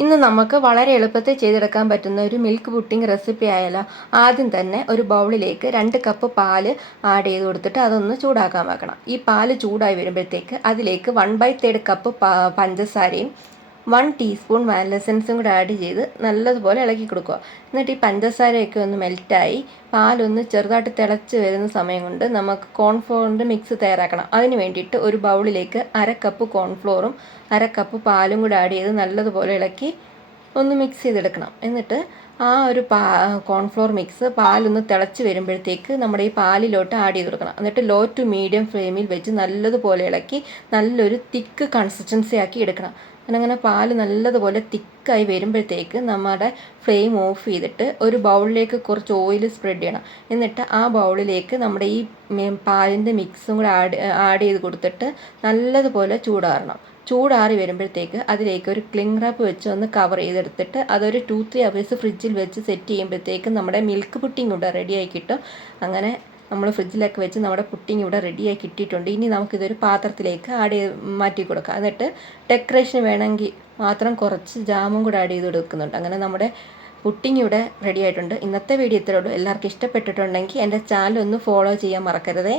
ഇന്ന് നമുക്ക് വളരെ എളുപ്പത്തിൽ ചെയ്തെടുക്കാൻ പറ്റുന്ന ഒരു മിൽക്ക് പുഡിംഗ് റെസിപ്പി ആയാലോ. ആദ്യം തന്നെ ഒരു ബൗളിലേക്ക് 2 കപ്പ് പാല് ആഡ് ചെയ്ത് കൊടുത്തിട്ട് അതൊന്ന് ചൂടാക്കാൻ വെക്കണം. ഈ പാല് ചൂടായി വരുമ്പോഴത്തേക്ക് അതിലേക്ക് 1/3 കപ്പ് പഞ്ചസാരയും 1 ടീസ്പൂൺ വാനില എസൻസും കൂടെ ആഡ് ചെയ്ത് നല്ലതുപോലെ ഇളക്കി കൊടുക്കുക. എന്നിട്ട് ഈ പഞ്ചസാരയൊക്കെ ഒന്ന് മെൽറ്റായി പാലൊന്ന് ചെറുതായിട്ട് തിളച്ച് വരുന്ന സമയം കൊണ്ട് നമുക്ക് കോൺഫ്ലോറിൻ്റെ മിക്സ് തയ്യാറാക്കണം. അതിന് വേണ്ടിയിട്ട് ഒരു ബൗളിലേക്ക് 1/2 കപ്പ് കോൺഫ്ലോറും 1/2 കപ്പ് പാലും കൂടെ ആഡ് ചെയ്ത് നല്ലതുപോലെ ഇളക്കി ഒന്ന് മിക്സ് ചെയ്തെടുക്കണം. എന്നിട്ട് ആ ഒരു കോൺഫ്ലോർ മിക്സ് പാലൊന്ന് തിളച്ച് വരുമ്പോഴത്തേക്ക് നമ്മുടെ ഈ പാലിലോട്ട് ആഡ് ചെയ്ത് കൊടുക്കണം. എന്നിട്ട് ലോ ടു മീഡിയം ഫ്ലെയിമിൽ വെച്ച് നല്ലതുപോലെ ഇളക്കി നല്ലൊരു തിക്ക് കൺസിസ്റ്റൻസി ആക്കി എടുക്കണം. അങ്ങനെ പാല് നല്ലതുപോലെ തിക്കായി വരുമ്പോഴത്തേക്ക് നമ്മുടെ ഫ്ലെയിം ഓഫ് ചെയ്തിട്ട് ഒരു ബൗളിലേക്ക് കുറച്ച് ഓയിൽ സ്പ്രെഡ് ചെയ്യണം. എന്നിട്ട് ആ ബൗളിലേക്ക് നമ്മുടെ ഈ പാലിൻ്റെ മിക്സും കൂടെ ആഡ് ചെയ്ത് കൊടുത്തിട്ട് നല്ലതുപോലെ ചൂടാറി വരുമ്പോഴത്തേക്ക് അതിലേക്ക് ഒരു ക്ലിംഗ് റാപ്പ് വെച്ച് ഒന്ന് കവർ ചെയ്തെടുത്തിട്ട് അതൊരു 2-3 അവേഴ്സ് ഫ്രിഡ്ജിൽ വെച്ച് സെറ്റ് ചെയ്യുമ്പോഴത്തേക്ക് നമ്മുടെ മിൽക്ക് പുഡിംഗ് ഇവിടെ റെഡിയായി കിട്ടും. അങ്ങനെ നമ്മൾ ഫ്രിഡ്ജിലൊക്കെ വെച്ച് നമ്മുടെ പുഡിംഗ് ഇവിടെ റെഡിയായി കിട്ടിയിട്ടുണ്ട്. ഇനി നമുക്കിതൊരു പാത്രത്തിലേക്ക് മാറ്റി കൊടുക്കാം. എന്നിട്ട് ഡെക്കറേഷന് വേണമെങ്കിൽ മാത്രം കുറച്ച് ജാമും കൂടെ ആഡ് ചെയ്ത് കൊടുക്കുന്നുണ്ട്. അങ്ങനെ നമ്മുടെ പുഡിംഗ് ഇവിടെ റെഡി ആയിട്ടുണ്ട്. ഇന്നത്തെ വീഡിയോ ഇത്രയേ ഉള്ളൂ. എല്ലാവർക്കും ഇഷ്ടപ്പെട്ടിട്ടുണ്ടെങ്കിൽ എൻ്റെ ചാനൽ ഒന്ന് ഫോളോ ചെയ്യാൻ മറക്കരുതേ.